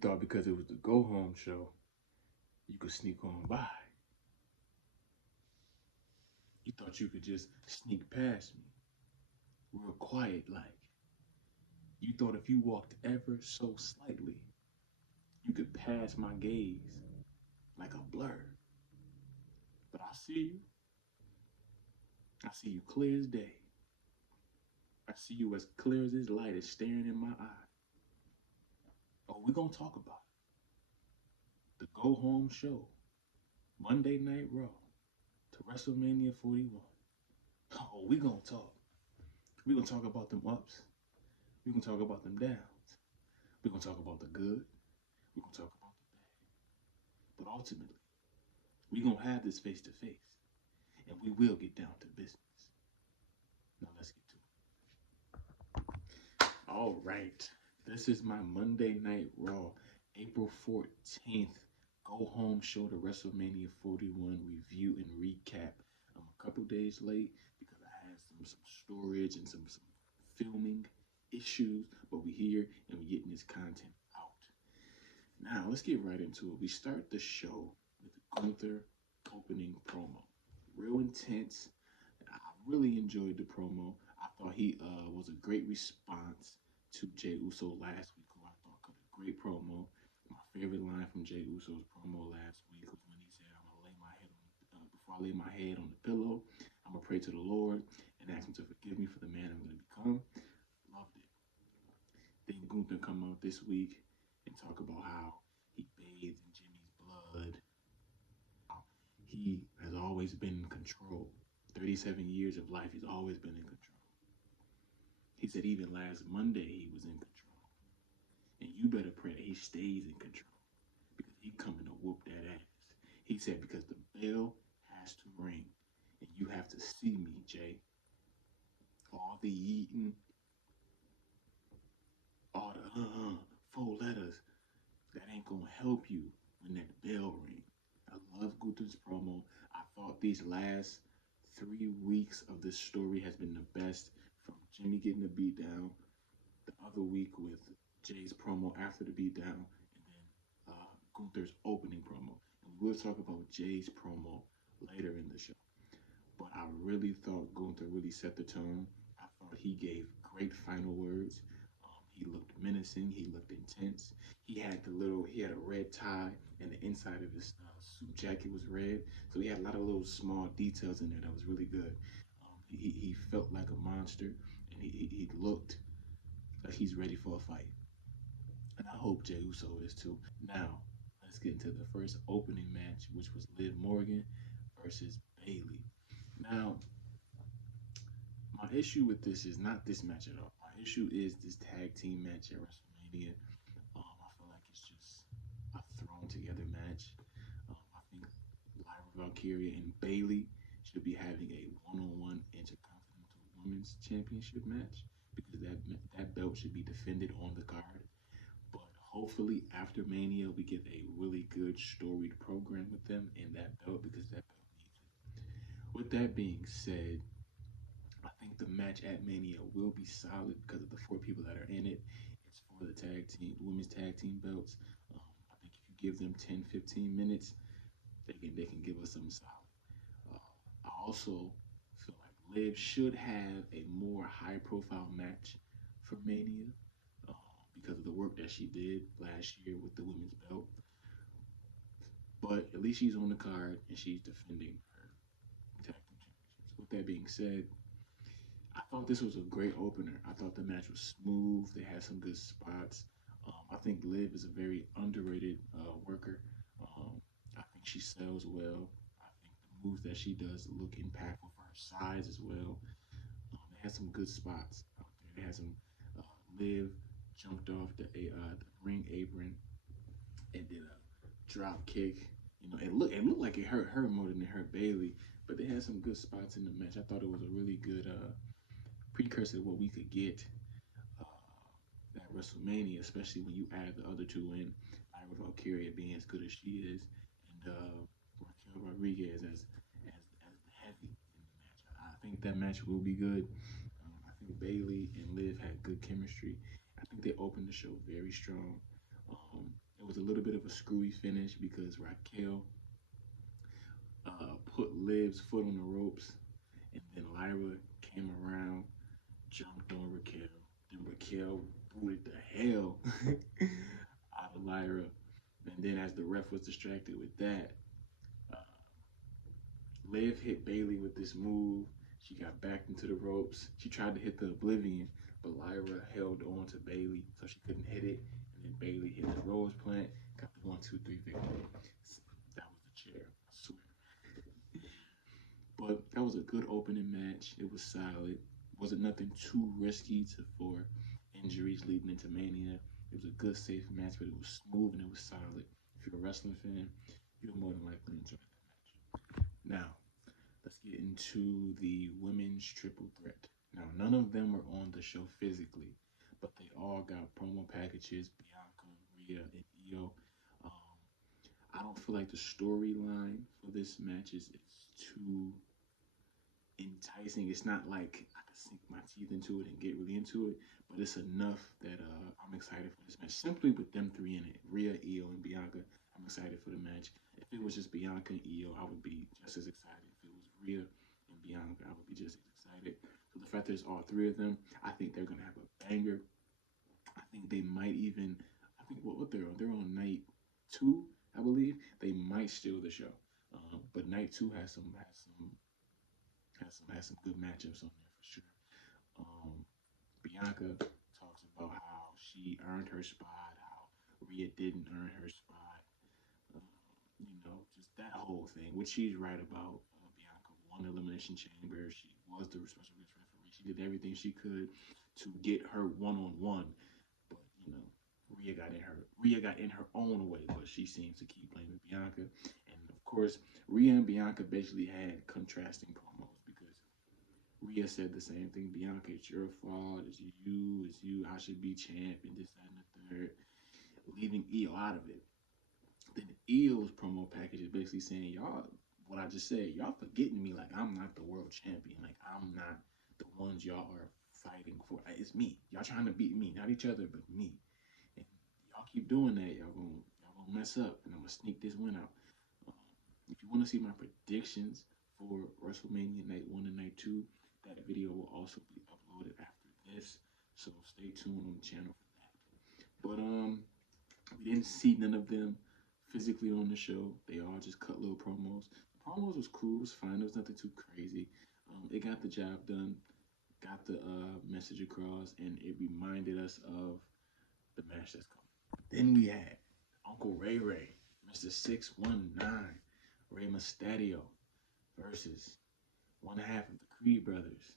thought because it was the go home show, you could sneak on by. You thought you could just sneak past me, real quiet like. You thought if you walked ever so slightly, you could pass my gaze like a blur. But I see you. I see you clear as day. I see you as clear as this light is staring in my eye. Oh, we're going to talk about it. The go home show, Monday Night Raw to WrestleMania 41. Oh, we're going to talk. We're going to talk about them ups. We're going to talk about them downs. We're going to talk about the good. We're going to talk about the bad. But ultimately, we're going to have this face to face. And we will get down to business. Now let's get to it. All right. This is my Monday Night Raw, April 14th, go home show to WrestleMania 41 review and recap. I'm a couple days late because I had some storage and some filming issues, but we're here and we're getting this content out. Now, let's get right into it. We start the show with the Gunther opening promo. Real intense. I really enjoyed the promo. I thought he was a great response to Jey Uso last week, who I thought cut a great promo. My favorite line from Jey Uso's promo last week was when he said, "I'm gonna lay my head on before I lay my head on the pillow. I'm gonna pray to the Lord and ask Him to forgive me for the man I'm gonna become." Loved it. Then Gunther come out this week and talk about how he bathed in Jimmy's blood. He has always been in control. 37 years of life, he's always been in control. He said even last Monday he was in control. And you better pray that he stays in control because he coming to whoop that ass. He said because the bell has to ring and you have to see me, Jay. All the eating, all the 4 letters, that ain't gonna help you when that bell ring. I love Gunther's promo. I thought these last 3 weeks of this story has been the best, from Jimmy getting the beat down, the other week with Jay's promo after the beat down, and then Gunther's opening promo. And we'll talk about Jay's promo later in the show. But I really thought Gunther really set the tone. I thought he gave great final words. He looked menacing. He looked intense. He had a red tie, and the inside of his suit jacket was red. So he had a lot of little small details in there that was really good. He felt like a monster, and he looked like he's ready for a fight. And I hope Jey Uso is too. Now, let's get into the first opening match, which was Liv Morgan versus Bayley. Now, my issue with this is not this match at all. My issue is this tag team match at WrestleMania. I feel like it's just a thrown together match. I think Lyra Valkyria and Bayley should be having a one-on-one Intercontinental Women's Championship match because that belt should be defended on the card. But hopefully after Mania we get a really good storied program with them and that belt because that belt needs it. With that being said, I think the match at Mania will be solid because of the 4 people that are in it. It's for the women's tag team belts. I think if you give them 10, 15 minutes, they can give us something solid. I also feel like Liv should have a more high profile match for Mania because of the work that she did last year with the women's belt. But at least she's on the card and she's defending her tag team championships. With that being said, I thought this was a great opener. I thought the match was smooth. They had some good spots. I think Liv is a very underrated worker. I think she sells well. I think the moves that she does look impactful for her size as well. They had some good spots out there. They had some Liv jumped off the ring apron and did a drop kick. It looked like it hurt her more than it hurt Bayley, but they had some good spots in the match. I thought it was a really good precursor to what we could get at WrestleMania, especially when you add the other 2 in, Ira Valkyria being as good as she is, and Raquel Rodriguez as the heavy in the match. I think that match will be good. I think Bayley and Liv had good chemistry. I think they opened the show very strong. It was a little bit of a screwy finish because Raquel put Liv's foot on the ropes, and then Lyra came around, jumped on Raquel. Then Raquel booted the hell out of Lyra. And then as the ref was distracted with that, uh, Liv hit Bailey with this move. She got backed into the ropes. She tried to hit the Oblivion, but Lyra held on to Bailey so she couldn't hit it. And then Bailey hit the Rose Plant, got the 1-2-3 victory. That was the chair, I swear. But that was a good opening match. It was solid. Wasn't nothing too risky for injuries leading into Mania. It was a good, safe match, but it was smooth and it was solid. If you're a wrestling fan, you'll more than likely enjoy that match. Now, let's get into the women's triple threat. Now, none of them were on the show physically, but they all got promo packages. Bianca, Rhea, and Io. Um, I don't feel like the storyline for this match is too enticing. It's not like I can sink my teeth into it and get really into it, but it's enough that I'm excited for this match. Simply with them three in it, Rhea, Io, and Bianca, I'm excited for the match. If it was just Bianca and Io, I would be just as excited. If it was Rhea and Bianca, I would be just as excited. So the fact that it's all three of them, I think they're gonna have a banger. I think they might even, I think what they're on night 2, I believe. They might steal the show, but night 2 has some good matchups on there for sure. Bianca talks about how she earned her spot, how Rhea didn't earn her spot. Uh, just that whole thing, which she's right about. Bianca won the Elimination Chamber. She was the special guest referee. She did everything she could to get her one-on-one, but Rhea got in her own way, but she seems to keep blaming Bianca. And of course, Rhea and Bianca basically had contrasting promos because Rhea said the same thing. Bianca, it's your fault. It's you. I should be champ and this, that, and the third. Leaving Io out of it. Then Io's promo package is basically saying, y'all, what I just said, y'all forgetting me like I'm not the world champion. Like I'm not the ones y'all are fighting for. It's me. Y'all trying to beat me. Not each other, but me. And y'all keep doing that, y'all gonna mess up. And I'm gonna sneak this win out. Um, if you want to see my predictions for WrestleMania Night 1 and Night 2, that video will also be uploaded after this, so stay tuned on the channel for that. But we didn't see none of them physically on the show. They all just cut little promos. The promos was cool, it was fine. There was nothing too crazy. It got the job done, got the message across, and it reminded us of the match that's coming. Then we had Uncle Ray Ray, Mr. 619, Rey Mysterio versus one half of the Creed brothers,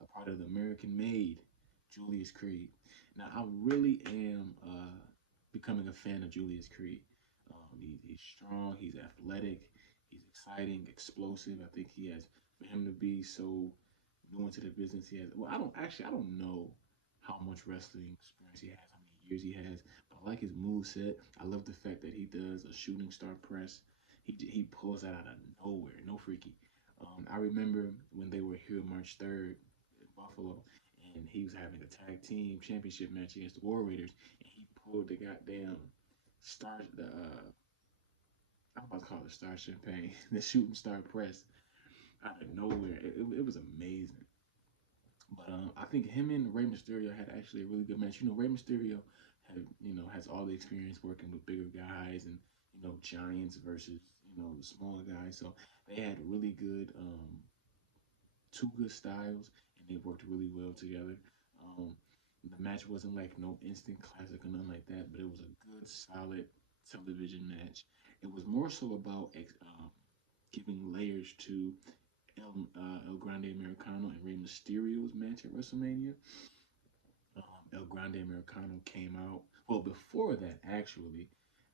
a part of the American Made, Julius Creed. Now, I really am becoming a fan of Julius Creed. He's strong, he's athletic, he's exciting, explosive. I think he has, for him to be so new into the business, he has, well, I don't know how much wrestling experience he has, how many years he has, but I like his move set. I love the fact that he does a shooting star press. He pulls that out of nowhere, no freaky. I remember when they were here March 3rd in Buffalo, and he was having a tag team championship match against the War Raiders, and he pulled the goddamn I'm about to call it Star Champagne, the shooting star press out of nowhere. It was amazing. But I think him and Rey Mysterio had actually a really good match. Rey Mysterio has all the experience working with bigger guys and giants versus the smaller guys. So they had really good two good styles, and they worked really well together. Um, the match wasn't like no instant classic or nothing like that, but it was a good, solid television match. It was more so about giving layers to El Grande Americano and Rey Mysterio's match at WrestleMania. El Grande Americano came out, well, before that, actually.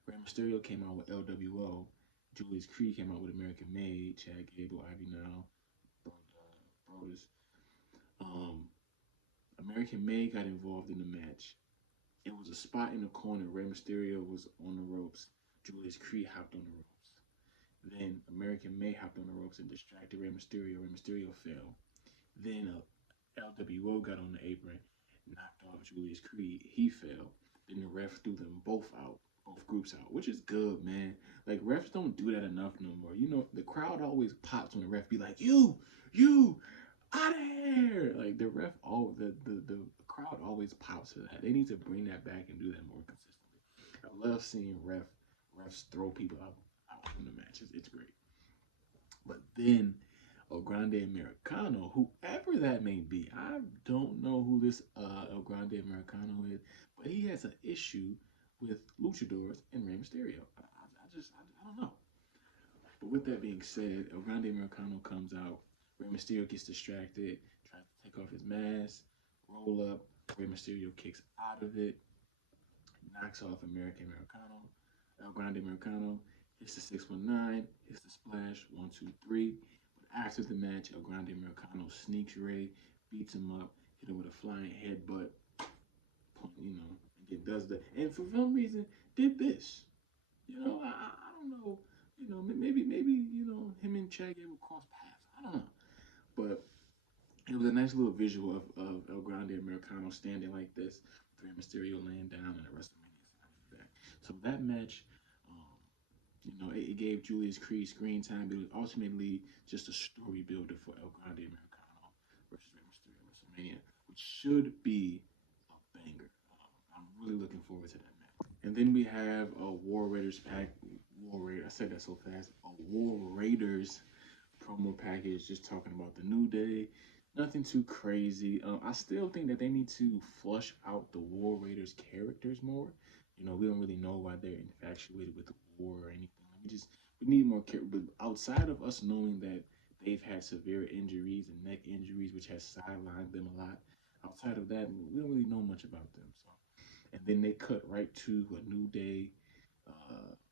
Rey Mysterio came out with LWO. Julius Creed came out with American Made, Chad Gable, Ivy Now, Brodus. American Made got involved in the match. It was a spot in the corner. Rey Mysterio was on the ropes. Julius Creed hopped on the ropes. Then American May hopped on the ropes and distracted Rey Mysterio. Rey Mysterio fell. Then LWO got on the apron, knocked off Julius Creed. He fell. Then the ref threw them both out. both groups out, which is good, man. Like refs don't do that enough no more. You know, the crowd always pops when the ref be like, you, out of here. Like the ref, all the crowd always pops for that. They need to bring that back and do that more consistently. I love seeing refs throw people out from the matches. It's great. But then El Grande Americano, whoever that may be, I don't know who this El Grande Americano is, but he has an issue with luchadors and Rey Mysterio. I don't know. But with that being said, El Grande Americano comes out. Rey Mysterio gets distracted, tries to take off his mask, roll up. Rey Mysterio kicks out of it, knocks off American Americano. El Grande Americano hits the 619, hits the splash, 1, 2, 3. But after the match, El Grande Americano sneaks Ray, beats him up, hit him with a flying headbutt, you know, and does that. And for some reason, did this. You know, I don't know. You know, maybe him and Chad Gable cross paths. I don't know, but it was a nice little visual of El Grande Americano standing like this, Rey Mysterio laying down, and the WrestleMania signing back. So that match, um, it gave Julius Creed screen time, but it was ultimately just a story builder for El Grande Americano versus Rey Mysterio at WrestleMania, which should be a banger. I'm really looking forward to that match. And then we have a War Raiders pack. I said that so fast. A War Raiders promo package, just talking about the New Day. Nothing too crazy. I still think that they need to flush out the War Raiders characters more. You know, we don't really know why they're infatuated with the war or anything. We need more characters. But outside of us knowing that they've had severe injuries and neck injuries, which has sidelined them a lot, outside of that, we don't really know much about them. So, and then they cut right to a New Day.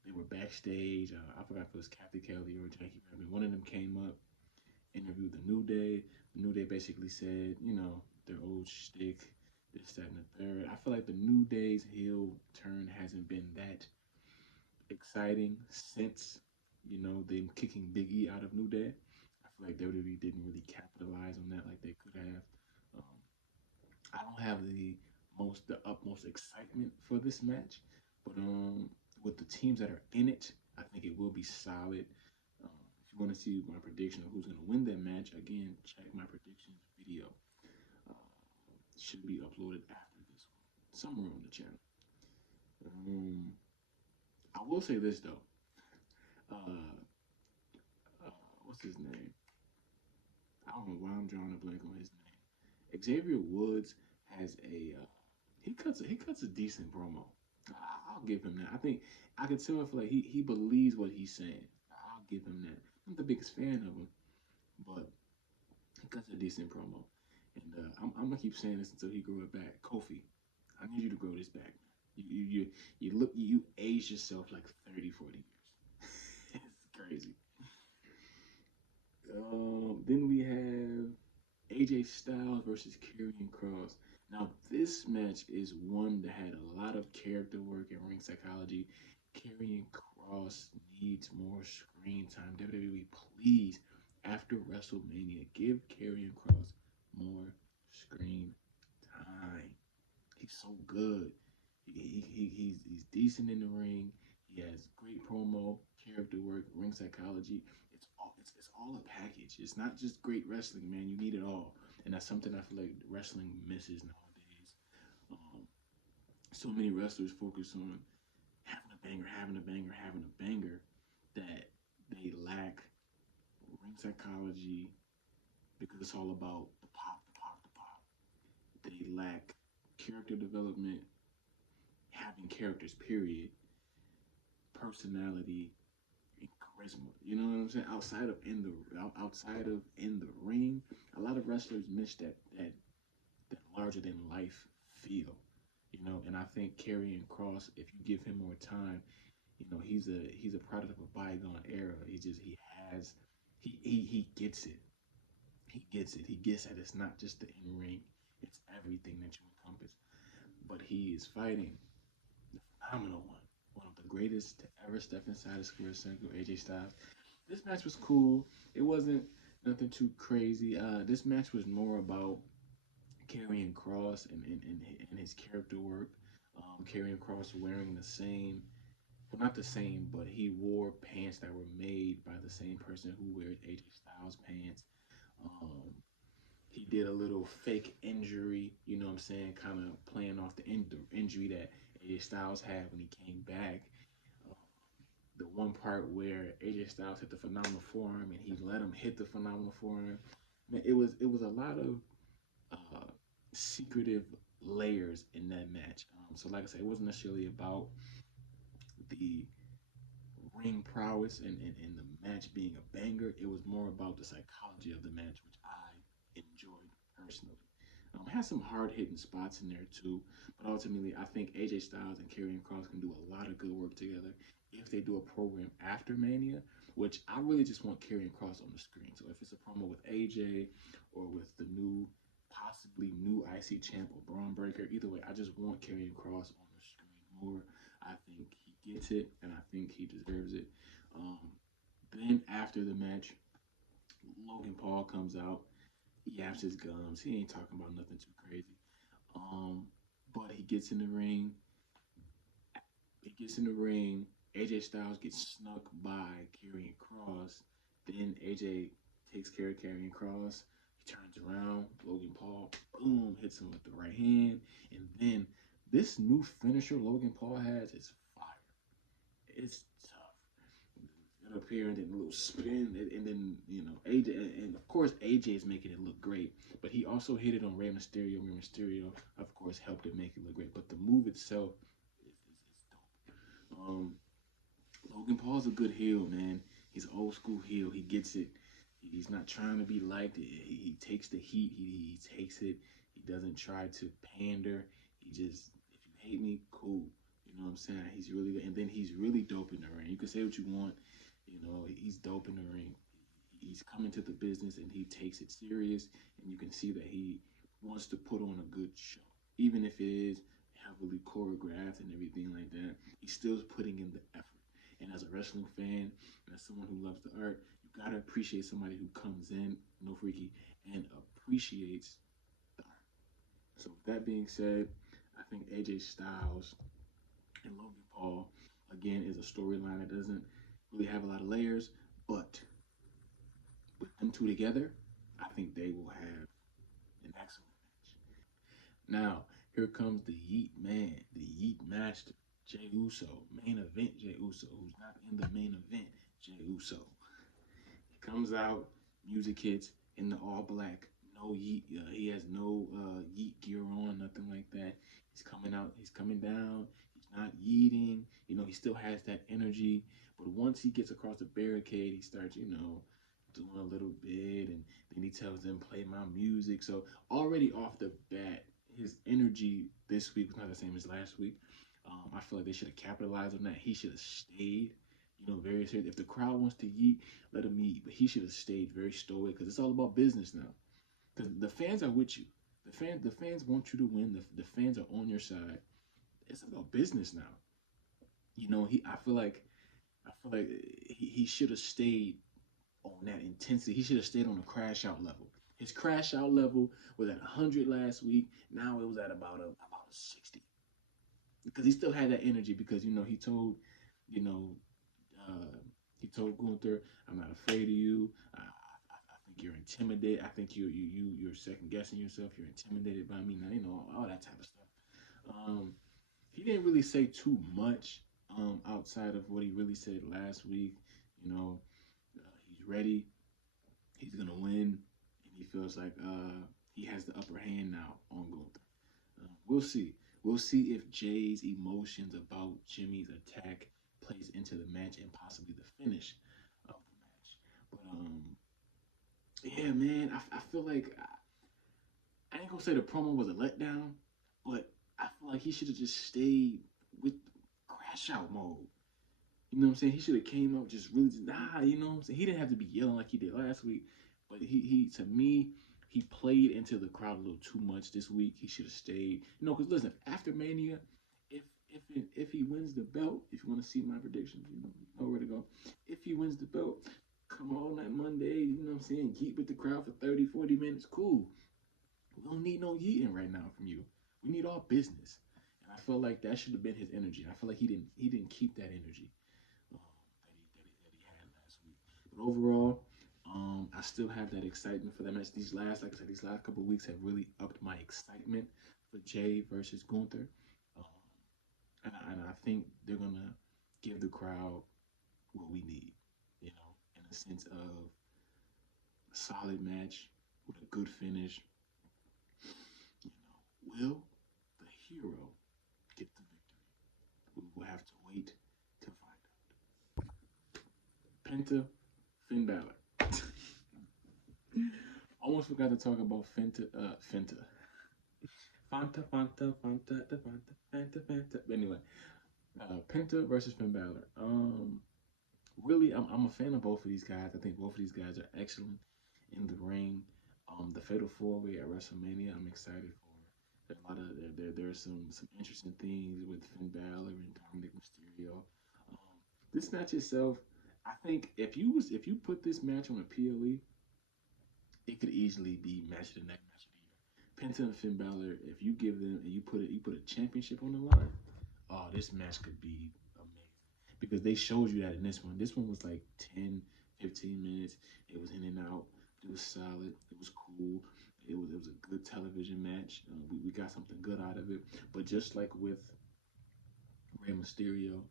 They were backstage. I forgot if it was Kathy Kelly or Jackie Rabbit. One of them came up, interviewed the New Day. The New Day basically said, their old shtick, this, that, and the third. I feel like the New Day's heel turn hasn't been that exciting since, them kicking Big E out of New Day. I feel like WWE didn't really capitalize on that like they could have. Um, I don't have the utmost excitement for this match, but with the teams that are in it, I think it will be solid. If you want to see my prediction of who's going to win that match, again, check my predictions video. Uh, should be uploaded after this one, somewhere on the channel. I will say this though. Uh, what's his name? I don't know why I'm drawing a blank on his name. Xavier Woods has he cuts a decent promo. I'll give him that. I think I can tell if like he believes what he's saying. I'll give him that. I'm not the biggest fan of him, but he cuts a decent promo. And I'm gonna keep saying this until he grow it back. Kofi, I need you to grow this back, man. You age yourself like 30, 40 years. It's crazy. Then we have AJ Styles versus Karrion Kross. Now, this match is one that had a lot of character work and ring psychology. Karrion Kross needs more screen time. WWE, please, after WrestleMania, give Karrion Kross more screen time. He's so good. He's decent in the ring. He has great promo, character work, ring psychology. It's all a package. It's not just great wrestling, man. You need it all, and that's something I feel like wrestling misses nowadays. Um, so many wrestlers focus on having a banger, having a banger, having a banger, that they lack ring psychology because it's all about the pop, the pop, the pop. They lack character development, having characters, period, personality, and charisma. You know what I'm saying? Outside of in the ring, a lot of wrestlers miss that larger than life feel. And I think Karrion Kross, if you give him more time, he's a product of a bygone era. He gets it. He gets it. He gets that it's not just the in ring; it's everything that you encompass. But he is fighting the phenomenal one of the greatest to ever step inside a square circle, AJ Styles. This match was cool. It wasn't nothing too crazy. This match was more about Karrion Kross and his character work. Karrion Kross wearing the same well, not the same, but he wore pants that were made by the same person who wears AJ Styles pants. Um, he did a little fake injury, you know what I'm saying, kind of playing off the injury that AJ Styles had when he came back. Uh, the one part where AJ Styles hit the phenomenal forearm and he let him hit the phenomenal forearm. Man, it was a lot of uh, secretive layers in that match. So like I said, it wasn't necessarily about the ring prowess and the match being a banger. It was more about the psychology of the match, which I enjoyed personally. Had some hard hitting spots in there too, but ultimately I think AJ Styles and Karrion Cross can do a lot of good work together if they do a program after Mania, which I really just want Karrion Cross on the screen. So if it's a promo with AJ or with the possibly new IC champ or Braun Breaker, either way, I just want Karrion Cross on the screen more. I think he gets it, and I think he deserves it. Um, then after the match, Logan Paul comes out. He yaps his gums. He ain't talking about nothing too crazy. Um, but he gets in the ring. He gets in the ring. AJ Styles gets snuck by Karrion Cross. Then AJ takes care of Karrion Cross. He turns around. Logan Paul, boom, hits him with the right hand. And then this new finisher Logan Paul has is fire. It's tough. It up here and then a little spin, and then AJ, and of course AJ is making it look great, but he also hit it on Rey Mysterio. Rey Mysterio, of course, helped it make it look great. But the move itself is dope. Logan Paul's a good heel, man. He's an old school heel. He gets it. He's not trying to be liked. He takes the heat. He takes it. He doesn't try to pander. He just, if you hate me, cool. You know what I'm saying? He's really, and then he's really dope in the ring. You can say what you want. He's dope in the ring. He's coming to the business and he takes it serious. And you can see that he wants to put on a good show, even if it is heavily choreographed and everything like that. He's still putting in the effort. And as a wrestling fan, and as someone who loves the art, you gotta appreciate somebody who comes in, no freaky, and appreciates the art. So with that being said, I think AJ Styles and Logan Paul, again, is a storyline that doesn't really have a lot of layers, but with them two together, I think they will have an excellent match. Now, here comes the Yeet Man, the Yeet Master, Jey Uso, main event Jey Uso, who's not in the main event, Jey Uso. He comes out, music hits, in the all black, no Yeet, he has no Yeet gear on, nothing like that. He's coming out, he's coming down, he's not yeeting, he still has that energy. But once he gets across the barricade, he starts, doing a little bit, and then he tells them, play my music. So already off the bat, his energy this week was not the same as last week. I feel like they should have capitalized on that. He should have stayed, very serious. If the crowd wants to yeet, let him yeet. But he should have stayed very stoic because it's all about business now. Because the fans are with you. The fans want you to win. The fans are on your side. It's about business now. I feel like he should have stayed on that intensity. He should have stayed on the crash out level. His crash out level was at 100 last week. Now it was at about a 60. Because he still had that energy because you know he told Gunther, I'm not afraid of you. I think you're intimidated. I think you're second guessing yourself. You're intimidated by me. Now all that type of stuff. He didn't really say too much outside of what he really said last week. He's ready. He's gonna win, and he feels like he has the upper hand now on Gunther. We'll see. We'll see if Jay's emotions about Jimmy's attack plays into the match and possibly the finish of the match. But yeah, man, I feel like I ain't gonna say the promo was a letdown, but I feel like he should have just stayed with crash out mode. You know what I'm saying? He should have came out just really, you know what I'm saying? He didn't have to be yelling like he did last week, but he to me, he played into the crowd a little too much this week. He should have stayed. Because listen, after Mania, if he wins the belt, if you want to see my predictions, you know where to go. If he wins the belt, come all night Monday, you know what I'm saying? Yeet with the crowd for 30, 40 minutes, cool. We don't need no yeeting right now from you. We need all business. And I feel like that should have been his energy. I feel like he didn't keep that energy that he had last week. But overall, I still have that excitement for that match. These last, like I said, these last couple of weeks have really upped my excitement for Jay versus Gunther. Um, and I think they're gonna give the crowd what we need, in a sense of a solid match with a good finish. Will the hero get the victory? We will have to wait to find out. Penta, Finn Balor. Almost forgot to talk about Fenta. Fanta. But anyway, Penta versus Finn Balor. Really, I'm a fan of both of these guys. I think both of these guys are excellent in the ring. The Fatal Four Way at WrestleMania, I'm excited for. There are a lot of there's some interesting things with Finn Balor and Dominic Mysterio. Um, this match itself, I think if you put this match on a PLE, it could easily be match of the next match of the year. Penta and Finn Balor, if you give them and you put a championship on the line, oh, this match could be amazing because they showed you that in this one. This one was like 10, 15 minutes. It was in and out. It was solid. It was cool. It was a good television match. We got something good out of it. But just like with Rey Mysterio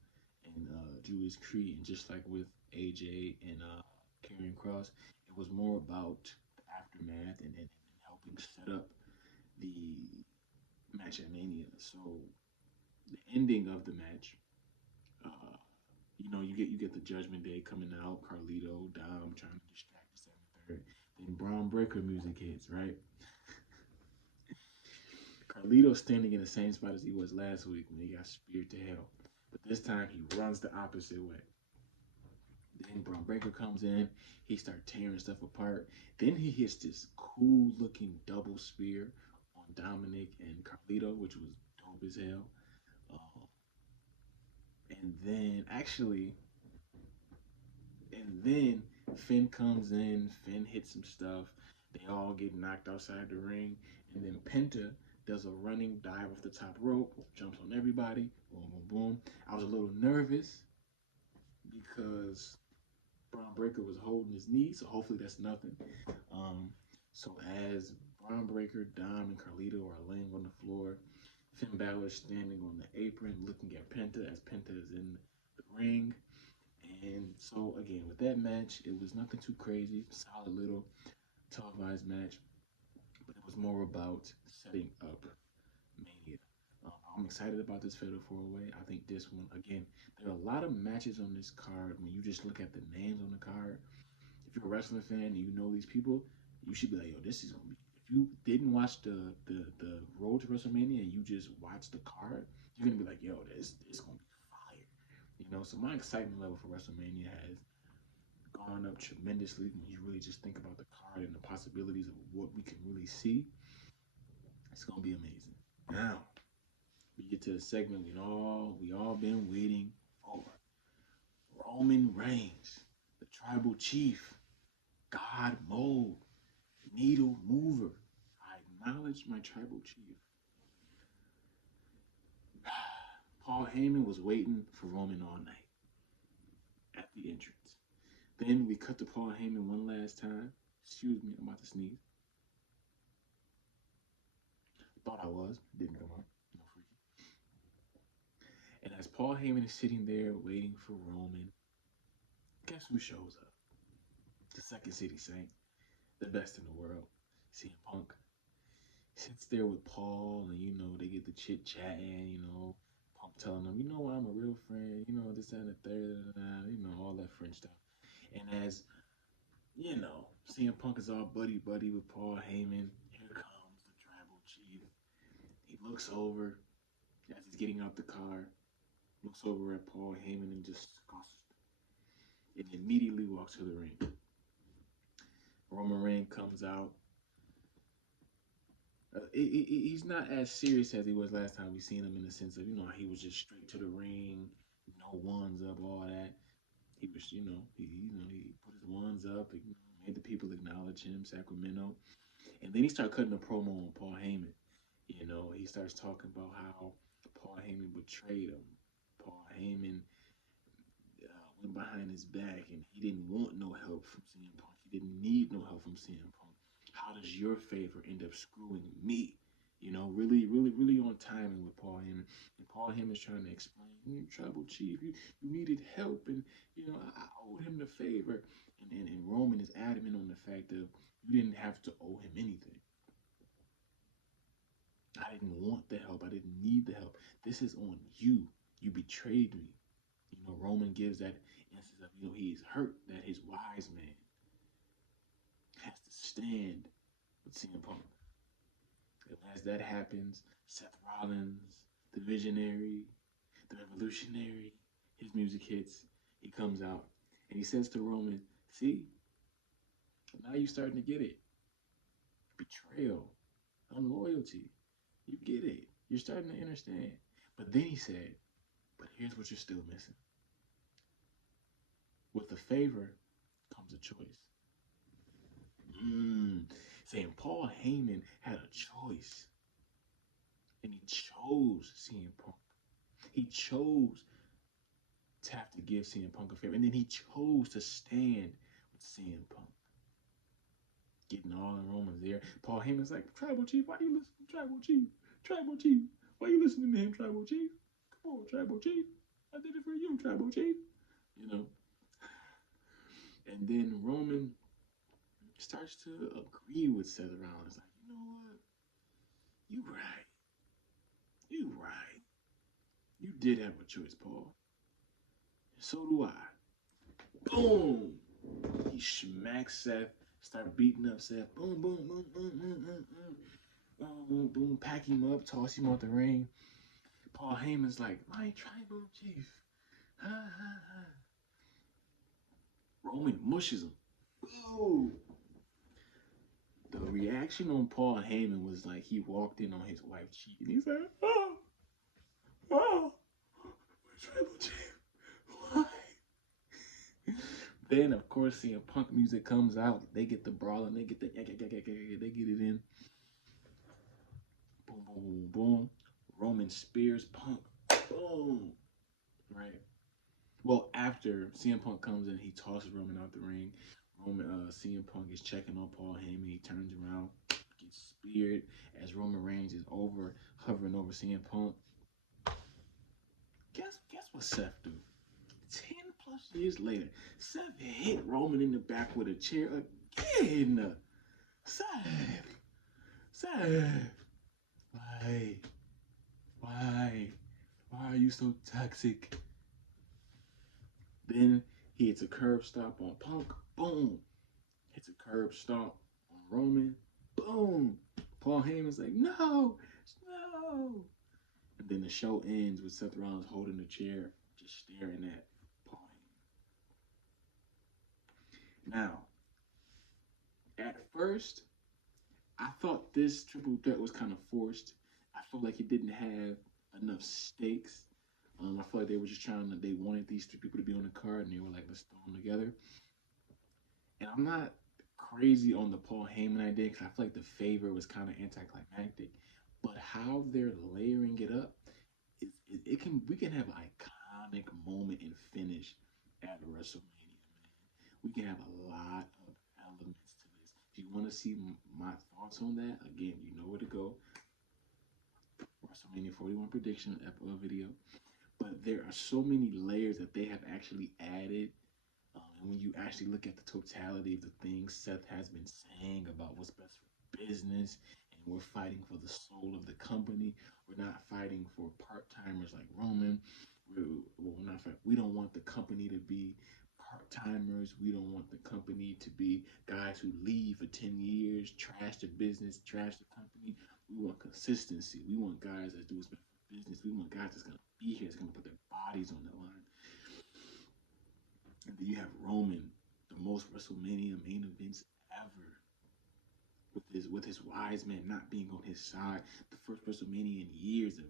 and Julius Creed, and just like with AJ and Karrion Cross, it was more about the aftermath and helping set up the match at Mania. So the ending of the match, uh, you get the Judgment Day coming out, Carlito, Dom trying to distract the 7th, then Braun Breaker music hits, right? Carlito standing in the same spot as he was last week when he got speared to hell, but this time he runs the opposite way. Then Braun Breaker comes in, he starts tearing stuff apart. Then he hits this cool looking double spear on Dominic and Carlito, which was dope as hell. Uh, and then actually, and then Finn comes in, Finn hits some stuff. They all get knocked outside the ring. And then Penta does a running dive off the top rope, jumps on everybody, boom, boom, boom. I was a little nervous because Braun Breaker was holding his knee, so hopefully that's nothing. Um, so as Braun Breaker, Dom, and Carlito are laying on the floor, Finn Balor standing on the apron looking at Penta as Penta is in the ring. And so again, with that match, it was nothing too crazy, solid little televised match, but it was more about setting up Mania. I'm excited about this Fatal 4-Way. I think this one, again, there are a lot of matches on this card. When you just look at the names on the card, if you're a wrestling fan and you know these people, you should be like, yo, this is gonna be. If you didn't watch the Road to WrestleMania and you just watched the card, you're gonna be like, yo, this gonna be fire. So my excitement level for WrestleMania has gone up tremendously when you really just think about the card and the possibilities of what we can really see. It's gonna be amazing. Now we get to the segment we all been waiting for. Roman Reigns, the tribal chief, God mode, needle mover. I acknowledge my tribal chief. Paul Heyman was waiting for Roman all night at the entrance. Then we cut to Paul Heyman one last time. Excuse me, I'm about to sneeze. Thought I was, didn't come out. No freaky. And as Paul Heyman is sitting there waiting for Roman, guess who shows up? The Second City Saint, the best in the world, CM Punk. Sits there with Paul, and they get the chit chatting. Punk telling them, I'm a real friend. This that, and the third, all that French stuff. And as CM Punk is all buddy buddy with Paul Heyman. Here comes the tribal chief. He looks over as he's getting out the car, looks over at Paul Heyman in disgust, and immediately walks to the ring. Roman Reigns comes out. He's not as serious as he was last time we seen him, in the sense of he was just straight to the ring, no ones up, all that. He was he put his ones up, made the people acknowledge him, Sacramento, and then he started cutting a promo on Paul Heyman. He starts talking about how Paul Heyman betrayed him. Paul Heyman went behind his back and he didn't want no help from CM Punk. He didn't need no help from CM Punk. How does your favor end up screwing me? You know, really on timing with Paul Heyman. And Paul Heyman's trying to explain, Tribal Chief, you needed help, and I owed him the favor. And Roman is adamant on the fact that you didn't have to owe him anything. I didn't want the help. I didn't need the help. This is on you. You betrayed me. Roman gives that instance of, he is hurt that his wise man has to stand with CM Punk. And as that happens, Seth Rollins, the visionary, the revolutionary, his music hits, he comes out, and he says to Roman, see, now you're starting to get it. Betrayal, unloyalty. You get it. You're starting to understand. But then he said, but here's what you're still missing. With the favor comes a choice. Saying Paul Heyman had a choice. And he chose CM Punk. He chose to have to give CM Punk a favor. And then he chose to stand with CM Punk. Getting all in Roman's ear. Paul Heyman's like, Tribal Chief, why you listening to Tribal Chief? Tribal Chief, why you listening to him, Tribal Chief? Come on, Tribal Chief. I did it for you, Tribal Chief. And then Roman starts to agree with Seth Rollins. Like, you know what? You right. You right. You did have a choice, Paul. And so do I. Boom! He smacks Seth, start beating up Seth. Boom, boom, boom, boom, boom, boom, boom. Boom, boom, boom. Pack him up, toss him out the ring. Paul Heyman's like, my Tribal Chief. Ha, ha, ha. Roman mushes him. Ooh. The reaction on Paul Heyman was like he walked in on his wife cheating. He's like, my Tribal Chief, why? Then, of course, CM Punk music comes out. They get the brawling. They get the they get it in. Boom, boom, boom, boom. Roman spears Punk. Boom. Right. Well, after CM Punk comes in, he tosses Roman out the ring. CM Punk is checking on Paul Heyman. He turns around, gets speared as Roman Reigns is hovering over CM Punk. Guess what Seth do? 10 plus years later, Seth hit Roman in the back with a chair again. Seth, why are you so toxic? Then he hits a curb stomp on Punk. Boom. Hits a curb stomp on Roman. Boom. Paul Heyman's like, no. And then the show ends with Seth Rollins holding the chair, just staring at Paul Heyman. Now, at first, I thought this triple threat was kind of forced. I felt like it didn't have enough stakes. I feel like they were just they wanted these three people to be on the card, and they were like, let's throw them together. And I'm not crazy on the Paul Heyman idea, because I feel like the favor was kind of anticlimactic. But how they're layering it up, we can have an iconic moment and finish at WrestleMania, man. We can have a lot of elements to this. If you want to see my thoughts on that, again, you know where to go. WrestleMania 41 prediction video. But there are so many layers that they have actually added. And when you actually look at the totality of the things Seth has been saying about what's best for business, and we're fighting for the soul of the company. We're not fighting for part-timers like Roman. We're not fighting. We don't want the company to be part-timers. We don't want the company to be guys who leave for 10 years, trash the business, trash the company. We want consistency. We want guys that do what's best for business. We want guys that's going to be here, that's going to put their bodies on the line. And then you have Roman, the most WrestleMania main events ever, with his wise man not being on his side. The first WrestleMania in years, the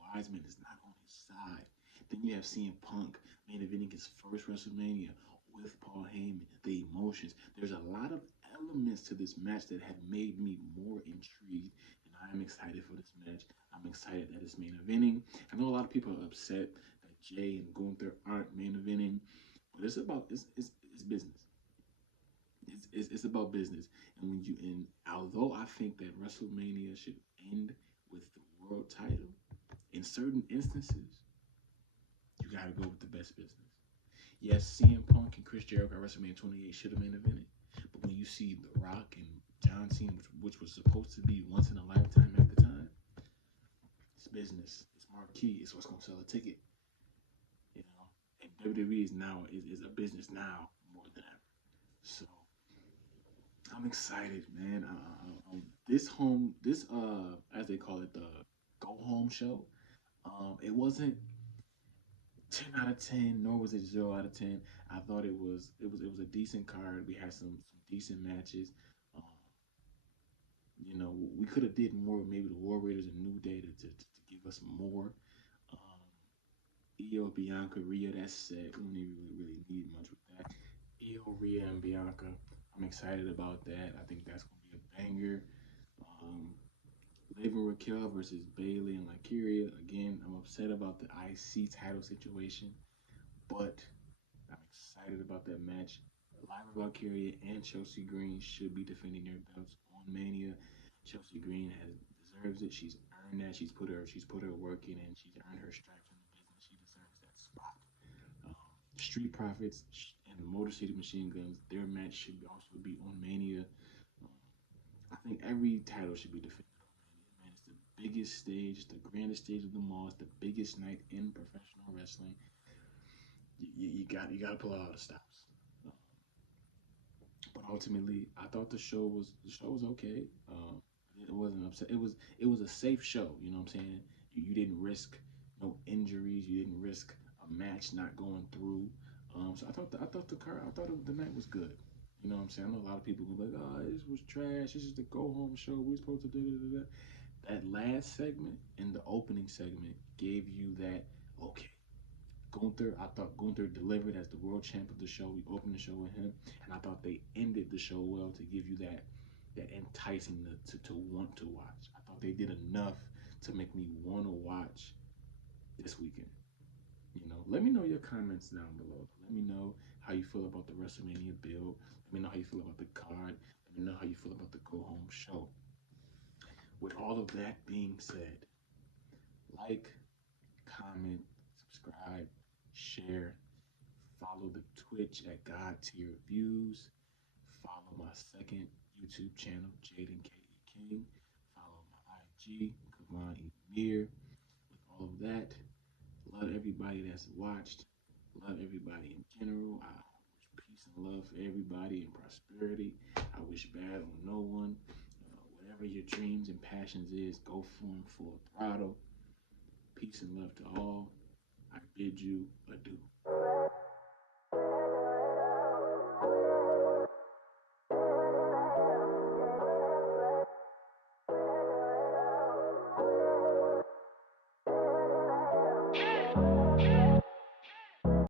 wise man is not on his side. Then you have CM Punk main eventing his first WrestleMania with Paul Heyman. The emotions. There's a lot of elements to this match that have made me more intrigued, and I am excited for this match. I'm excited that it's main eventing. I know a lot of people are upset that Jay and Gunther aren't main eventing, but it's business. It's about business. And when you and although I think that WrestleMania should end with the world title, in certain instances, you gotta go with the best business. Yes, CM Punk and Chris Jericho at WrestleMania 28 should have main evented, but when you see The Rock and John Cena, which was supposed to be once in a lifetime at the time, it's business. It's marquee. It's what's gonna sell a ticket. You know, and WWE is now is a business now more than ever. So I'm excited, man. This as they call it, the go home show. It wasn't 10 out of 10, nor was it 0 out of 10. I thought it was a decent card. We had some decent matches. Um, we could have did more. Maybe the War Raiders and New Day to give us more. Um, Io, Bianca, Rhea. That's set. We don't even really need much with that. Io, Rhea, and Bianca. I'm excited about that. I think that's gonna be a banger. Um, Liv and Raquel versus Bailey and Lycaria. Again, I'm upset about the IC title situation, but I'm excited about that match. Lyra Valkyria and Chelsea Green should be defending their belts on Mania. Chelsea Green has deserves it. She's earned that. She's put her work in, and she's earned her stripes in the business. She deserves that spot. Um, Street Profits and the Motor City Machine Guns. Their match should also be on Mania. Um, I think every title should be defended on Mania. Man, it's the biggest stage, the grandest stage of them all. It's the biggest night in professional wrestling. You got to pull out all the stops. Um, but ultimately, I thought the show was okay. It wasn't upset. It was a safe show. You know what I'm saying? You didn't risk no injuries. You didn't risk a match not going through. So I thought the night was good. You know what I'm saying? I know a lot of people go like, "Oh, this was trash. This is the go home show. We're supposed to do da da da." That last segment and the opening segment gave you that okay. Gunther, I thought Gunther delivered as the world champ of the show. We opened the show with him, and I thought they ended the show well to give you that enticing to want to watch. I thought they did enough to make me want to watch this weekend. Let me know your comments down below. Let me know how you feel about the WrestleMania build. Let me know how you feel about the card. Let me know how you feel about the go home show. With all of that being said, like, comment, subscribe, share, follow the Twitch at godtierviews, follow my second YouTube channel, Jaden K.E. King, follow my IG, Kavan Emir. With all of that, love everybody that's watched, love everybody in general. I wish peace and love for everybody and prosperity. I wish bad on no one. Whatever your dreams and passions is, go for them full throttle. Peace and love to all. I bid you adieu.